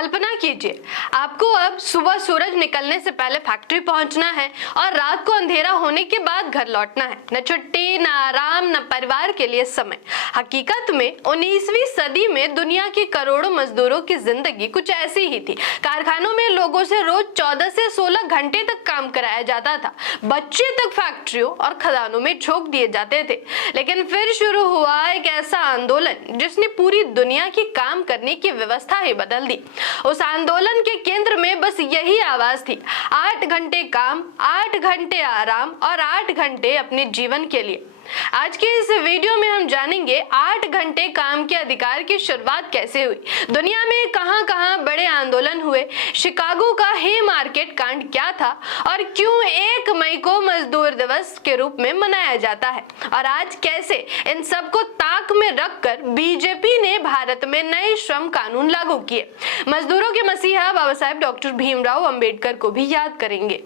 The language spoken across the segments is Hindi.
कल्पना कीजिए, आपको अब सुबह सूरज निकलने से पहले फैक्ट्री पहुंचना है और रात को अंधेरा होने के बाद घर लौटना है। न छुट्टी, न आराम, न परिवार के लिए समय। हकीकत में 19वीं सदी में दुनिया के करोड़ों मजदूरों की जिंदगी कुछ ऐसी ही थी। कारखानों में लोगों से रोज 14 से 16 घंटे तक काम कराया जाता था। बच्चे तक फैक्ट्रियों और खदानों में झोंक दिए जाते थे। लेकिन फिर शुरू हुआ एक ऐसा आंदोलन जिसने पूरी दुनिया की काम करने की व्यवस्था ही बदल दी। उस आंदोलन के केंद्र में बस यही आवाज थी, 8 घंटे काम, 8 घंटे आराम और 8 घंटे अपने जीवन के लिए। आज के इस वीडियो में हम जानेंगे 8 घंटे काम के अधिकार की शुरुआत कैसे हुई, दुनिया में कहां-कहां बड़े आंदोलन हुए, शिकागो का हे मार्केट कांड क्या था और क्यों 1 मई को मजदूर दिवस के रूप में मनाया जाता है, और आज कैसे इन सबको ताक में रखकर बीजेपी ने भारत में नए श्रम कानून लागू किए। मजदूरों के मसीहा बाबा साहेब डॉक्टर भीमराव अंबेडकर को भी याद करेंगे।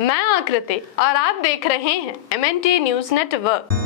मैं आकृति और आप देख रहे हैं MNT न्यूज नेटवर्क।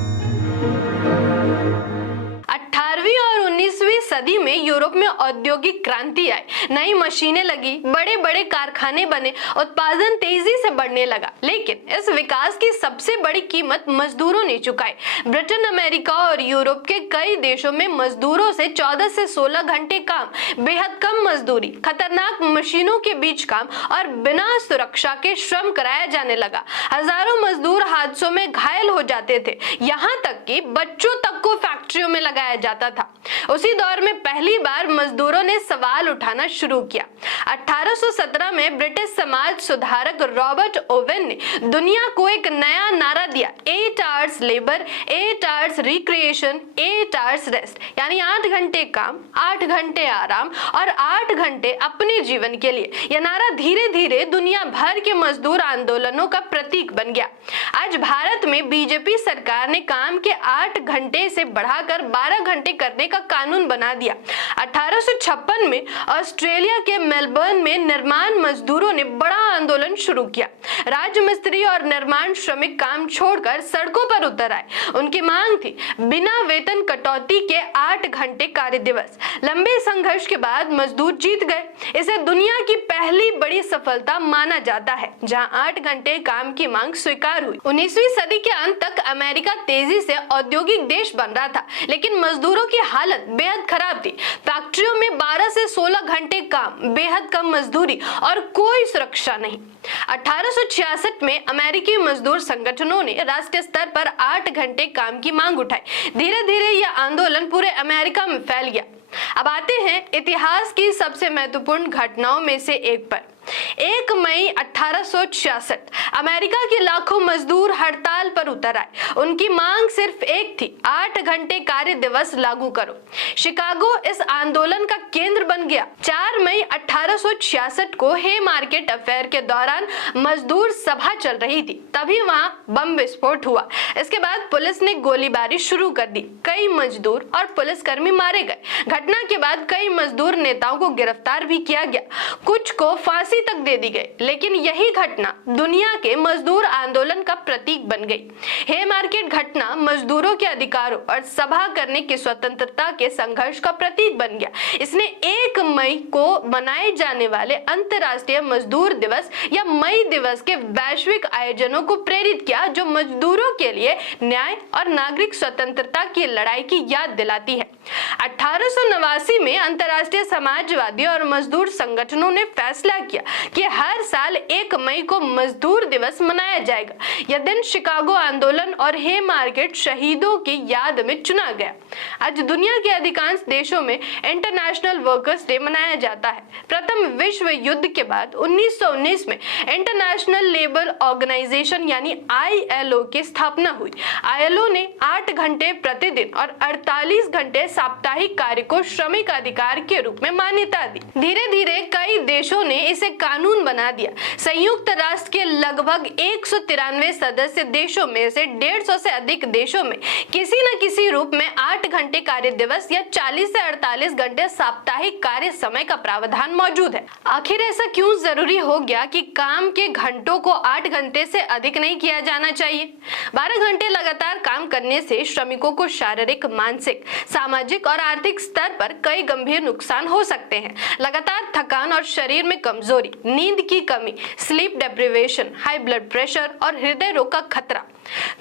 18वीं और 19वीं सदी में यूरोप में औद्योगिक क्रांति आई, नई मशीनें लगी, बड़े बड़े कारखाने बने, उत्पादन तेजी से बढ़ने लगा। लेकिन इस विकास की सबसे बड़ी कीमत मजदूरों ने चुकाई। ब्रिटेन, अमेरिका और यूरोप के कई देशों में मजदूरों से 14 से 16 घंटे काम, बेहद कम मजदूरी, खतरनाक मशीनों के बीच काम और बिना सुरक्षा के श्रम कराया जाने लगा। हजारों मजदूर हादसों में घायल हो जाते थे, यहाँ तक कि बच्चों तक को फैक्ट्रियों में लगाया जाता था। उसी दौर में पहली बार मजदूरों ने सवाल उठाना शुरू किया। 1817 में ब्रिटिश समाज सुधारक रॉबर्ट ओवेन ने दुनिया को एक नया नारा दिया, 8 hours labour, 8 hours recreation, 8 hours rest, यानी 8 घंटे काम, 8 घंटे आराम और 8 घंटे अपने जीवन के लिए। यह नारा धीरे धीरे दुनिया भर के मजदूर आंदोलनों का प्रतीक बन गया। आज भारत में बीजेपी सरकार ने काम के 8 घंटे से बढ़ाकर 12 घंटे करने का कानून बना दिया। 1856 में ऑस्ट्रेलिया के मेलबर्न में निर्माण मजदूरों ने बड़ा आंदोलन शुरू किया। राजमिस्त्री और निर्माण श्रमिक काम छोड़कर सड़कों पर उतर आए। उनकी मांग थी बिना वेतन कटौती के 8 घंटे कार्य दिवस। लंबे संघर्ष के बाद मजदूर जीत गए। इसे दुनिया की पहली बड़ी सफलता माना जाता है, जहां 8 घंटे काम की मांग स्वीकार हुई। 19वीं सदी के अंत तक अमेरिका तेजी से औद्योगिक देश बन रहा था, लेकिन मजदूरों की हालत बेहद खराब थी। फैक्ट्रियों में 12 से 16 घंटे काम, बेहद कम मजदूरी और कोई सुरक्षा नहीं। 1866 में अमेरिकी मजदूर संगठनों ने राष्ट्रीय स्तर पर 8 घंटे काम की मांग उठाई। धीरे धीरे यह आंदोलन पूरे अमेरिका में फैल गया। अब आते हैं इतिहास की सबसे महत्वपूर्ण घटनाओं में से एक पर। 1 मई 1866 अमेरिका के लाखों मजदूर हड़ताल पर उतर आए। उनकी मांग सिर्फ एक थी, 8 घंटे कार्य दिवस लागू करो। शिकागो इस आंदोलन का केंद्र बन गया। 4 मई 1866 को हे मार्केट अफेयर के दौरान मजदूर सभा चल रही थी, तभी वहां बम विस्फोट हुआ। इसके बाद पुलिस ने गोलीबारी शुरू कर दी। कई मजदूर और पुलिसकर्मी मारे गए। घटना के बाद कई मजदूर नेताओं को गिरफ्तार भी किया गया, कुछ को फांसी तक दे दी गई। लेकिन यही घटना दुनिया के मजदूर आंदोलन का प्रतीक बन गई। हे मार्केट घटना मजदूरों के अधिकारों और सभा करने की स्वतंत्रता के संघर्ष का प्रतीक बन गया। इसने 1 मई को मनाए जाने वाले अंतर्राष्ट्रीय मजदूर दिवस या मई दिवस के वैश्विक आयोजनों को प्रेरित किया, जो मजदूरों के लिए न्याय और नागरिक स्वतंत्रता की लड़ाई की याद दिलाती है। 1889 में अंतर्राष्ट्रीय समाजवादी और मजदूर संगठनों ने फैसला किया कि हर साल 1 मई को मजदूर दिवस मनाया जाएगा। यह दिन शिकागो आंदोलन और हे मार्केट शहीदों की याद में चुना गया। आज दुनिया के अधिकांश देशों में इंटरनेशनल वर्कर्स डे मनाया जाता है। प्रथम विश्व युद्ध के बाद 1919 में इंटरनेशनल लेबर ऑर्गेनाइजेशन यानी ILO की स्थापना हुई। ILO ने 8 घंटे प्रतिदिन और 48 घंटे साप्ताहिक कार्य को श्रमिक अधिकार के रूप में मान्यता दी। धीरे धीरे कई देशों देशों ने इसे कानून बना दिया। संयुक्त राष्ट्र के लगभग 193 सदस्य देशों में से 150 से अधिक देशों में किसी न किसी रूप में 8 घंटे कार्य दिवस या 40 से 48 घंटे साप्ताहिक कार्य समय का प्रावधान मौजूद है। आखिर ऐसा क्यों जरूरी हो गया कि काम के घंटों को 8 घंटे से अधिक नहीं किया जाना चाहिए? 12 घंटे लगातार काम करने से श्रमिकों को शारीरिक, मानसिक, सामाजिक और आर्थिक स्तर पर कई गंभीर नुकसान हो सकते हैं। लगातार थकान और शरीर में कमजोरी, नींद की कमी, sleep deprivation, high blood pressure और हृदय रोग का खतरा,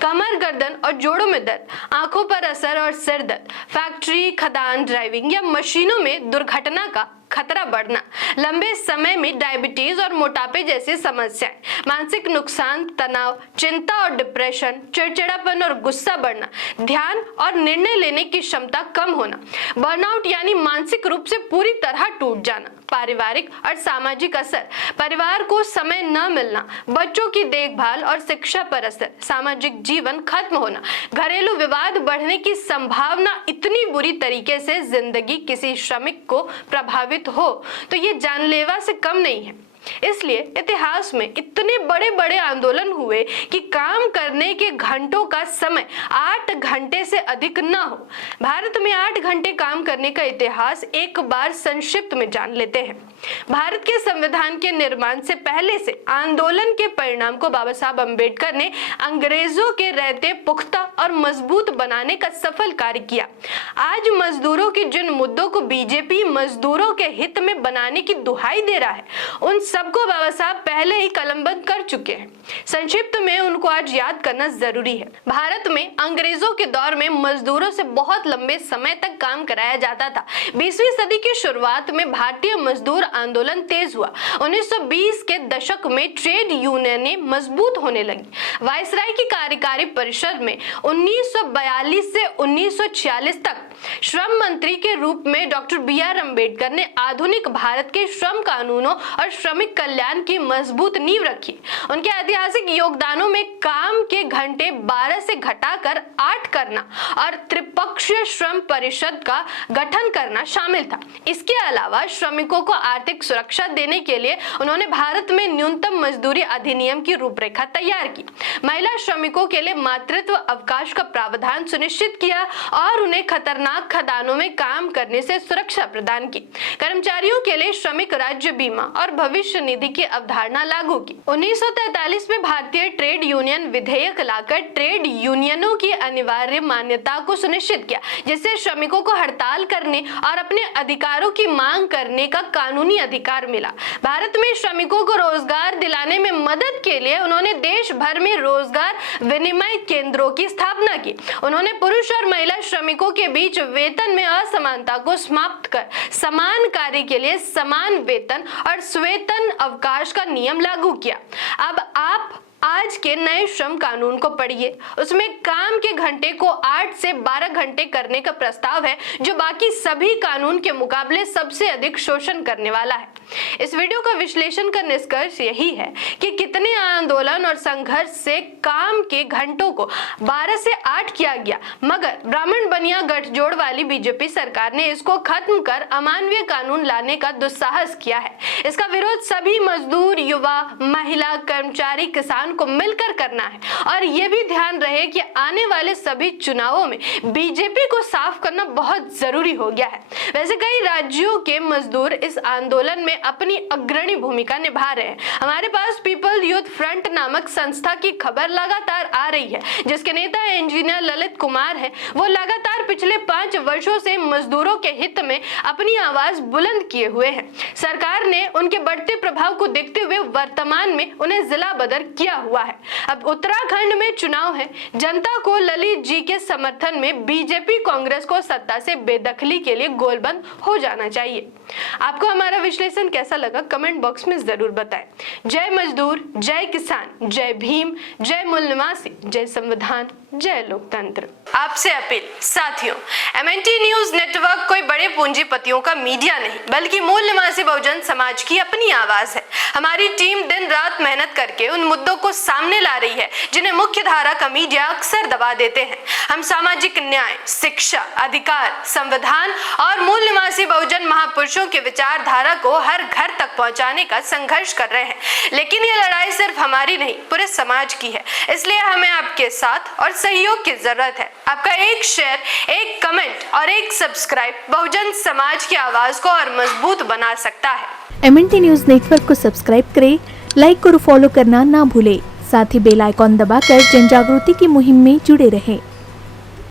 कमर, गर्दन और जोड़ों में दर्द, आंखों पर असर और सिर दर्द, फैक्ट्री, खदान, ड्राइविंग या मशीनों में दुर्घटना का खतरा बढ़ना, लंबे समय में डायबिटीज और मोटापे जैसी समस्याएं, मानसिक नुकसान, तनाव, चिंता और डिप्रेशन, चिड़चिड़ापन और गुस्सा बढ़ना, ध्यान और निर्णय लेने की क्षमता कम होना, बर्नआउट यानी मानसिक रूप से पूरी तरह टूट जाना, पारिवारिक और सामाजिक असर, परिवार को समय न मिलना, बच्चों की देखभाल और शिक्षा पर असर, सामाजिक जीवन खत्म होना, घरेलू विवाद बढ़ने की संभावना इतनी बुरी तरीके से जिंदगी किसी श्रमिक को प्रभावित हो तो ये जानलेवा से कम नहीं है। इसलिए इतिहास में इतने बड़े बड़े आंदोलन हुए कि काम करने के घंटों का समय 8 घंटे से अधिक न हो। भारत में 8 घंटे काम करने का इतिहास एक बार संक्षिप्त में जान लेते हैं। भारत के संविधान के निर्माण से पहले से आंदोलन के परिणाम को बाबा साहब अम्बेडकर ने अंग्रेजों के रहते पुख्ता और मजबूत बनाने का सफल कार्य किया। आज मजदूरों के जिन मुद्दों को बीजेपी मजदूरों के हित में बनाने की दुहाई दे रहा है, उन सबको बाबा साहब पहले ही कलमबंद कर चुके हैं। संक्षिप्त में उनको आज याद करना जरूरी है। भारत में अंग्रेजों के दौर में मजदूरों से बहुत लंबे समय तक काम कराया जाता था। 20वीं सदी की शुरुआत में भारतीय मजदूर आंदोलन तेज हुआ। 1920 के दशक में ट्रेड यूनियनें मजबूत होने लगी। वायसराय की कार्यकारी परिषद में 1942 से 1946 तक श्रम मंत्री के रूप में डॉक्टर BR अम्बेडकर ने आधुनिक भारत के श्रम कानूनों और श्रमिक कल्याण की मजबूत नींव रखी। उनके ऐतिहासिक योगदानों में काम के घंटे 12 से घटाकर 8 करना और त्रिपक्षीय श्रम परिषद का गठन करना शामिल था। इसके अलावा श्रमिकों को आर्थिक सुरक्षा देने के लिए उन्होंने भारत में न्यूनतम मजदूरी अधिनियम की रूपरेखा तैयार की। महिला श्रमिकों के लिए मातृत्व अवकाश का प्रावधान सुनिश्चित किया और उन्हें खतरनाक खदानों में काम करने से सुरक्षा प्रदान की। कर्मचारियों के लिए श्रमिक राज्य बीमा और भविष्य निधि की अवधारणा लागू की। 1943 में भारतीय ट्रेड यूनियन विधेयक लाकर ट्रेड यूनियनों की अनिवार्य मान्यता को सुनिश्चित किया, जिससे श्रमिकों को हड़ताल करने और अपने अधिकारों की मांग करने का कानूनी अधिकार मिला। भारत में श्रमिकों को रोजगार दिलाने में मदद के लिए उन्होंने देश भर में रोजगार विनिमय केंद्रों की स्थापना की। उन्होंने पुरुष और महिला श्रमिकों के बीच वेतन में असमानता को समाप्त कर समान कार्य के लिए समान वेतन और स्वेतन अवकाश का नियम लागू किया। अब आप आज के नए श्रम कानून को पढ़िए। उसमें काम के घंटे को 8 से 12 घंटे करने का प्रस्ताव है, जो बाकी सभी कानून के मुकाबले सबसे अधिक शोषण करने वाला है। इस वीडियो का विश्लेषण का निष्कर्ष यही है कि कितने आंदोलन और संघर्ष से काम के घंटों को 12 से 8 किया गया, मगर ब्राह्मण बनिया गठजोड़ वाली बीजेपी सरकार ने इसको खत्म कर अमानवीय कानून लाने का दुस्साहस किया है। इसका विरोध सभी मजदूर, युवा, महिला, कर्मचारी, किसान को मिलकर करना है और ये भी ध्यान रहे कि आने वाले सभी चुनावों में बीजेपी को साफ करना बहुत जरूरी हो गया है। वैसे कई राज्यों के मजदूर इस आंदोलन में अपनी अग्रणी भूमिका निभा रहे हैं। हमारे पास पीपल यूथ फ्रंट नामक संस्था की खबर लगातार आ रही है, जिसके नेता इंजीनियर ललित कुमार हैं। वो लगातार पिछले 5 वर्षों से मजदूरों के हित में अपनी आवाज बुलंद किए हुए हैं। सरकार ने उनके बढ़ते प्रभाव को देखते हुए वर्तमान में उन्हें जिला बदर किया हुआ है। अब उत्तराखंड में चुनाव है। जनता को ललित जी के समर्थन में बीजेपी कांग्रेस को सत्ता से बेदखली के लिए गोलबंद हो जाना चाहिए। आपको हमारा विश्लेषण कैसा लगा कमेंट बॉक्स में जरूर बताएं। जय मजदूर, जय किसान, जय भीम, जय मूल निवासी, जय संविधान, जय लोकतंत्र। आपसे अपील, साथियों, MNT न्यूज नेटवर्क कोई बड़े पूंजीपतियों का मीडिया नहीं, बल्कि मूल निवासी बहुजन समाज की अपनी आवाज है। हमारी टीम दिन रात मेहनत करके उन मुद्दों को सामने ला रही है जिन्हें मुख्य धारा का मीडिया अक्सर दबा देते हैं। हम सामाजिक न्याय, शिक्षा, अधिकार, संविधान और मूल निवासी बहुजन महापुरुषों की विचारधारा को हर घर तक पहुंचाने का संघर्ष कर रहे हैं। लेकिन ये लड़ाई सिर्फ हमारी नहीं, पूरे समाज की है। इसलिए हमें आपके साथ और सहयोग की जरूरत है। आपका एक शेयर, एक कमेंट और एक सब्सक्राइब बहुजन समाज की आवाज को और मजबूत बना सकता है। MNT न्यूज नेटवर्क को सब्सक्राइब करें, लाइक और फॉलो करना ना भूलें। साथ ही बेल आइकॉन दबाकर जन जागृति की मुहिम में जुड़े रहें।